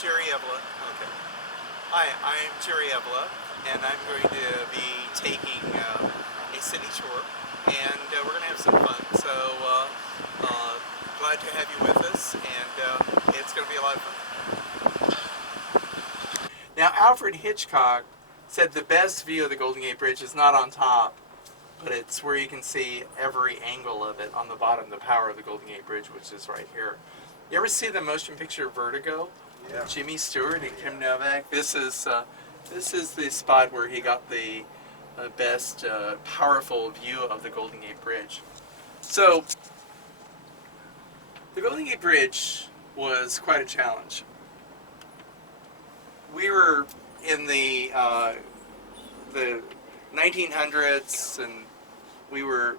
Jerry Evola. Okay. Hi, I'm Jerry Evola, and I'm going to be taking a city tour, and we're going to have some fun. So glad to have you with us, and it's going to be a lot of fun. Now, Alfred Hitchcock said the best view of the Golden Gate Bridge is not on top, but it's where you can see every angle of it on the bottom, the power of the Golden Gate Bridge, which is right here. You ever see the motion picture Vertigo? Yeah. Jimmy Stewart and Kim Novak. This is the spot where he got the best powerful view of the Golden Gate Bridge. So the Golden Gate Bridge was quite a challenge. We were in the 1900s, and we were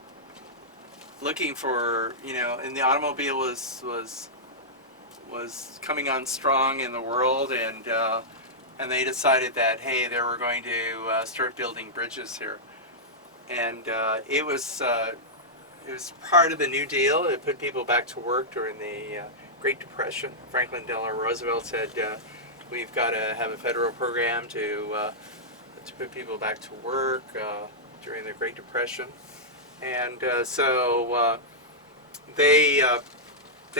looking for, and the automobile was coming on strong in the world, and they decided that, hey, they were going to start building bridges here, and it was part of the New Deal. It put people back to work during the Great Depression. Franklin Delano Roosevelt said we've got to have a federal program to put people back to work during the Great Depression, and so they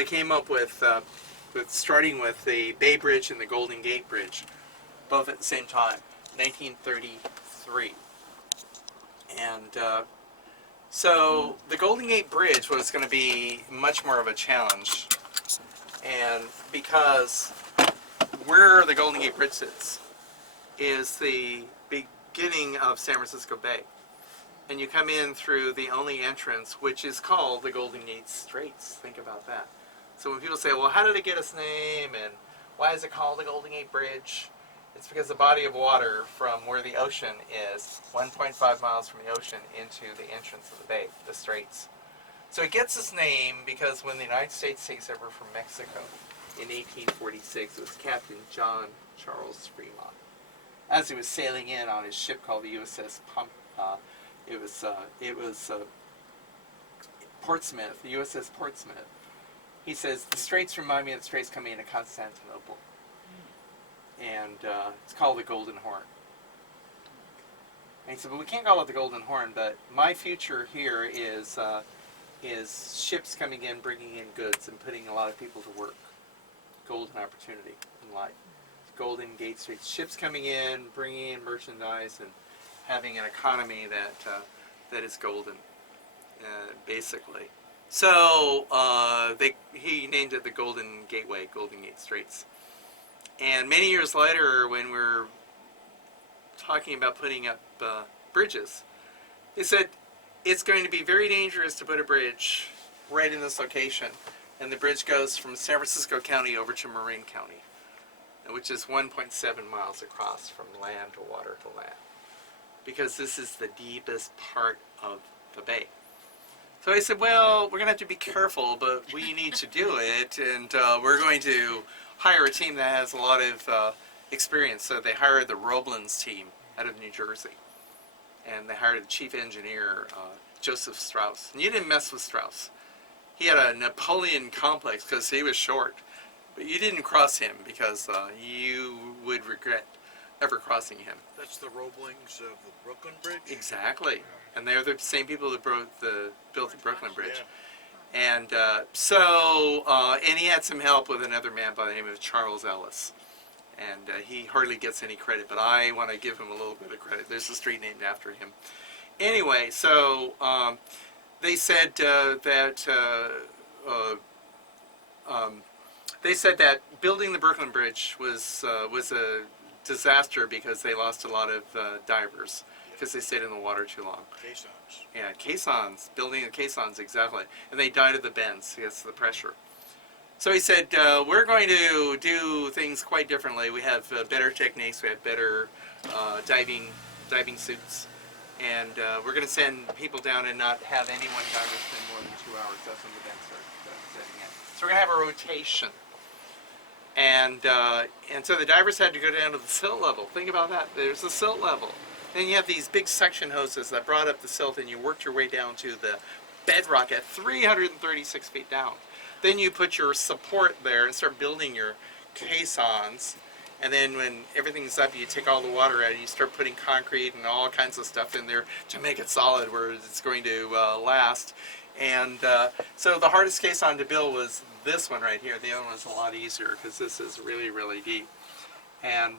came up with starting with the Bay Bridge and the Golden Gate Bridge, both at the same time, 1933. And so the Golden Gate Bridge was going to be much more of a challenge, and because where the Golden Gate Bridge sits is the beginning of San Francisco Bay, and you come in through the only entrance, which is called the Golden Gate Straits. Think about that. So when people say, well, how did it get its name, and why is it called the Golden Gate Bridge? It's because the body of water from where the ocean is, 1.5 miles from the ocean, into the entrance of the bay, the Straits. So it gets its name because when the United States takes over from Mexico in 1846, it was Captain John Charles Fremont. As he was sailing in on his ship called the USS Portsmouth, the USS Portsmouth, he says, the Straits remind me of the Straits coming into Constantinople. And it's called the Golden Horn. And he said, well, we can't call it the Golden Horn, but my future here is ships coming in, bringing in goods, and putting a lot of people to work. Golden opportunity in life. Golden Gate Street. Ships coming in, bringing in merchandise, and having an economy that is golden, basically. So he named it the Golden Gateway, Golden Gate Straits. And many years later, when we're talking about putting up bridges, he said it's going to be very dangerous to put a bridge right in this location. And the bridge goes from San Francisco County over to Marin County, which is 1.7 miles across from land to water to land, because this is the deepest part of the bay. So I said, well, we're going to have to be careful, but we need to do it, and we're going to hire a team that has a lot of experience. So they hired the Roeblin's team out of New Jersey, and they hired the chief engineer, Joseph Strauss. And you didn't mess with Strauss. He had a Napoleon complex because he was short, but you didn't cross him because you would regret ever crossing him. That's the Roeblings of the Brooklyn Bridge? Exactly. Yeah. And they're the same people that built the Brooklyn Bridge. Yeah. And and he had some help with another man by the name of Charles Ellis. And he hardly gets any credit, but I want to give him a little bit of credit. There's a street named after him. Anyway, so they said that building the Brooklyn Bridge was a disaster because they lost a lot of divers because they stayed in the water too long. Caissons. Yeah, caissons, building the caissons, exactly. And they died of the bends because of the pressure. So he said, we're going to do things quite differently. We have better techniques, we have better diving suits, and we're going to send people down and not have any one diver spend more than 2 hours. That's when the bends start setting in. So we're going to have a rotation. And so the divers had to go down to the silt level. Think about that. There's the silt level. Then you have these big suction hoses that brought up the silt, and you worked your way down to the bedrock at 336 feet down. Then you put your support there and start building your caissons, and then when everything's up, you take all the water out and you start putting concrete and all kinds of stuff in there to make it solid where it's going to last. And so the hardest caisson to build was this one right here. The other one was a lot easier because this is really, really deep. And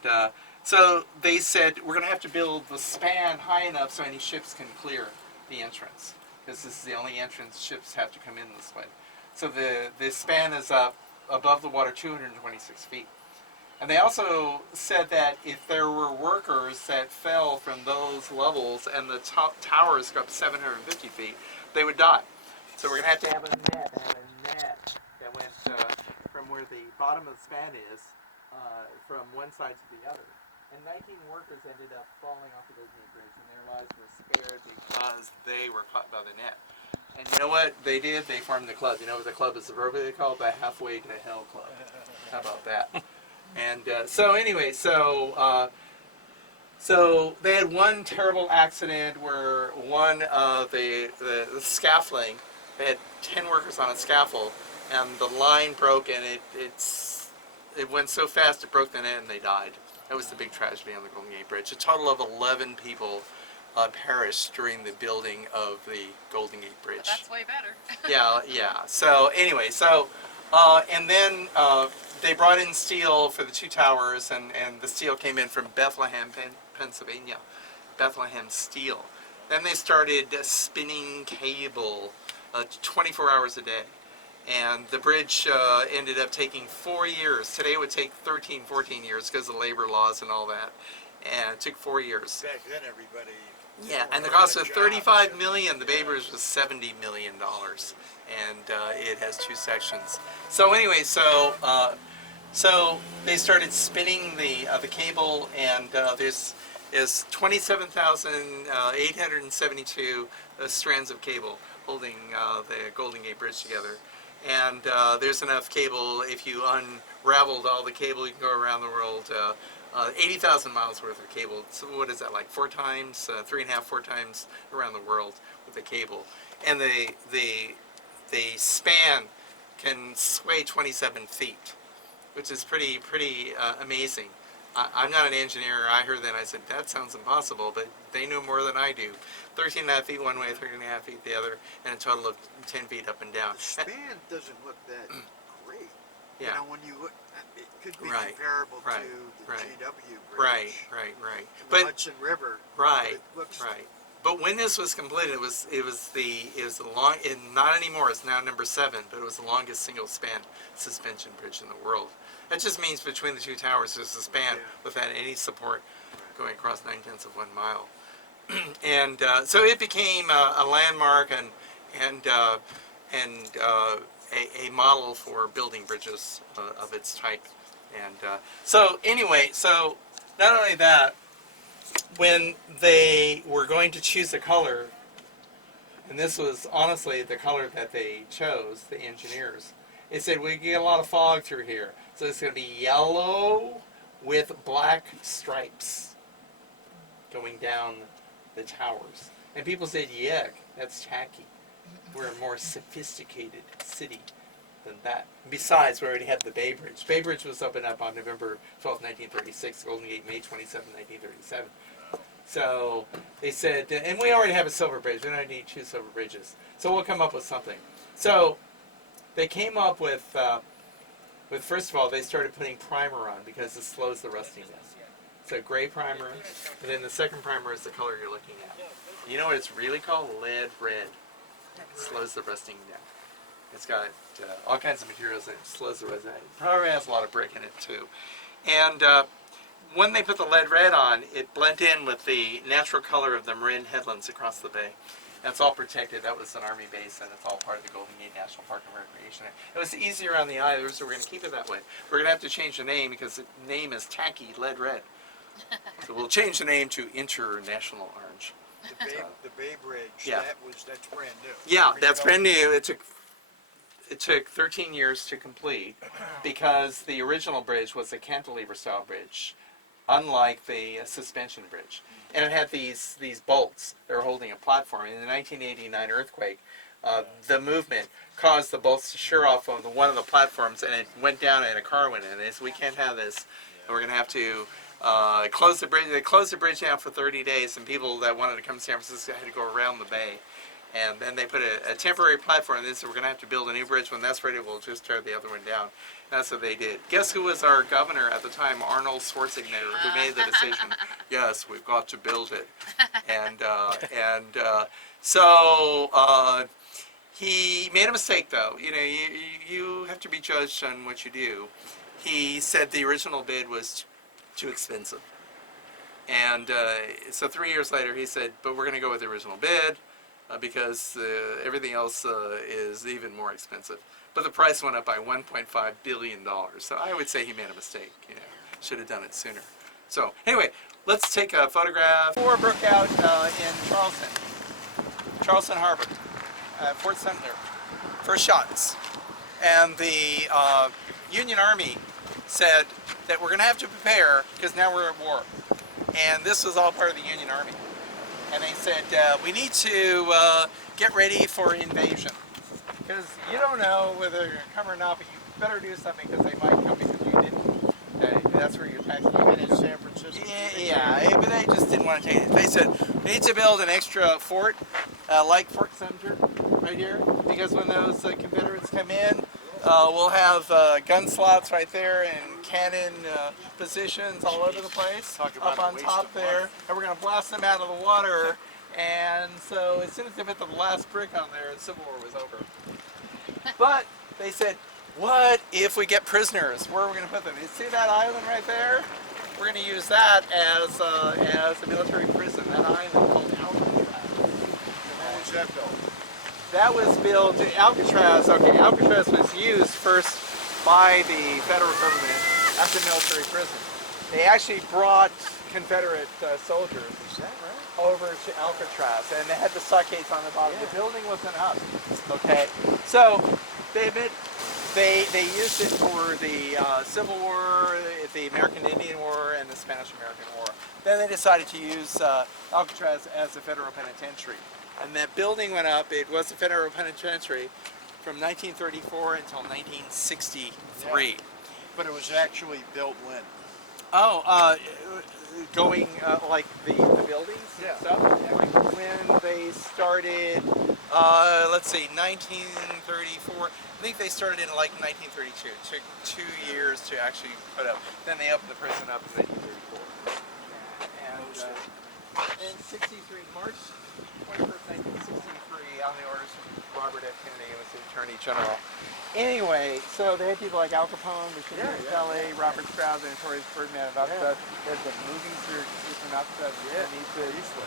so they said, we're going to have to build the span high enough so any ships can clear the entrance, because this is the only entrance ships have to come in this way. So the span is up above the water 226 feet. And they also said that if there were workers that fell from those levels and the top towers go up 750 feet, they would die. So we're going to have a net that went from where the bottom of the span is, from one side to the other. And 19 workers ended up falling off the Golden Gate Bridge, and their lives were spared because they were caught by the net. And you know what they did? They formed the club. You know what the club is appropriately called? The Halfway to Hell Club. How about that? And so anyway, so they had one terrible accident where one of the scaffolding, they had 10 workers on a scaffold, and the line broke, and it went so fast it broke the net and they died. That was the big tragedy on the Golden Gate Bridge. A total of 11 people perished during the building of the Golden Gate Bridge. But that's way better. Yeah. So anyway, and then they brought in steel for the two towers, and the steel came in from Bethlehem, Pennsylvania. Bethlehem steel. Then they started spinning cable 24 hours a day. And the bridge ended up taking 4 years. Today it would take 13, 14 years because of labor laws and all that. And it took 4 years. Back then, everybody. Yeah, and the cost was $35 million. The Bay Bridge was $70 million, and it has 2 sections. So anyway, so they started spinning the cable, and there's 27,872 strands of cable holding the Golden Gate Bridge together. And there's enough cable, if you unraveled all the cable, you can go around the world, 80,000 miles worth of cable. So what is that, like 4 times, 3.5, 4 times around the world with the cable. And the span can sway 27 feet, which is pretty amazing. I'm not an engineer. I heard that and I said, that sounds impossible, but they know more than I do. 13.5 feet one way, 13.5 feet the other, and a total of 10 feet up and down. The span doesn't look that great. Yeah. You know, when you look, it could be Right. comparable Right. to the Right. GW Bridge. Right. And the But Hudson River. right, It looks right. But when this was completed, it was the long, not anymore. It's now number 7, but it was the longest single span suspension bridge in the world. That just means between the two towers there's a span without any support going across 9/10 of 1 mile. And so it became a landmark and a model for building bridges of its type. And so anyway, so not only that, when they were going to choose a color, and this was honestly the color that they chose, the engineers, they said we get a lot of fog through here, so it's going to be yellow with black stripes going down the towers. And people said, yuck, that's tacky. We're a more sophisticated city than that. Besides, we already had the Bay Bridge. Bay Bridge was opened up on November 12, 1936, Golden Gate, May 27, 1937. So they said, and we already have a silver bridge, we don't need 2 silver bridges. So we'll come up with something. So they came up with first of all, they started putting primer on because it slows the rustiness. So gray primer, and then the second primer is the color you're looking at. You know what it's really called? Lead red. It slows the rusting down. It's got all kinds of materials that slows the rusting. It probably has a lot of brick in it too. And when they put the lead red on, it blended in with the natural color of the Marin headlands across the bay. And it's all protected. That was an Army base, and it's all part of the Golden Gate National Park and Recreation. It was easier on the eye, so we're going to keep it that way. We're going to have to change the name because the name is tacky lead red. So we'll change the name to International Orange. The Bay Bridge. Yeah. That's brand new. Yeah, that's brand new. It took 13 years to complete because the original bridge was a cantilever-style bridge, unlike the suspension bridge. And it had these bolts that were holding a platform. In the 1989 earthquake, the movement caused the bolts to shear off of one of the platforms, and it went down and a car went in. And they said, we can't have this. We're going to have to close the bridge. They closed the bridge down for 30 days, and people that wanted to come to San Francisco had to go around the bay. And then they put a temporary platform, and they said, we're going to have to build a new bridge. When that's ready, we'll just tear the other one down. And that's what they did. Guess who was our governor at the time? Arnold Schwarzenegger, who made the decision. Yes, we've got to build it. So he made a mistake, though. You know, you have to be judged on what you do. He said the original bid was too expensive. And so 3 years later, he said, but we're going to go with the original bid. Because everything else is even more expensive. But the price went up by $1.5 billion. So I would say he made a mistake. You know, should have done it sooner. So anyway, let's take a photograph. War broke out in Charleston Harbor, Fort Sumter. First shots. And the Union Army said that we're going to have to prepare because now we're at war. And this was all part of the Union Army. And they said, we need to get ready for invasion. Because you don't know whether they're going to come or not, but you better do something because they might come because you didn't. That's where your tax money Even in San Francisco. Yeah, but they just didn't want to take it. They said, we need to build an extra fort, like Fort Sumter, right here. Because when those Confederates come in, we'll have gun slots right there and cannon positions all over the place, up on top there, and we're going to blast them out of the water. And so as soon as they put the last brick on there, the Civil War was over. But they said, what if we get prisoners? Where are we going to put them? You see that island right there? We're going to use that as a military prison, that island called Alcatraz. When was that built? That was built, Alcatraz was used first by the federal government as a military prison. They actually brought Confederate soldiers over to Alcatraz, and they had the stockades on the bottom. The building wasn't up, okay? So they used it for the Civil War, the American Indian War, and the Spanish-American War. Then they decided to use Alcatraz as a federal penitentiary. And that building went up, it was a federal penitentiary from 1934 until 1963. Yeah. But it was actually built when? Oh, going like the buildings Yeah. and stuff? Like when they started, let's see, 1934. I think they started in like 1932. It took 2 years to actually put up. Then they opened the prison up in 1934. And in 63, March 21st, 1963, on the orders from Robert F. Kennedy, who was the Attorney General. Anyway, so they had people like Al Capone, Shelley, Robert Strauss, and Notorious Birdman of Alcatraz. There's the movies from Alcatraz,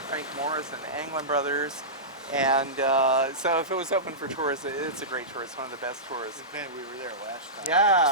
Frank Morris and the Anglin Brothers. And so if it was open for tourists, it's a great tour. It's one of the best tours. Man, we were there last time. Yeah.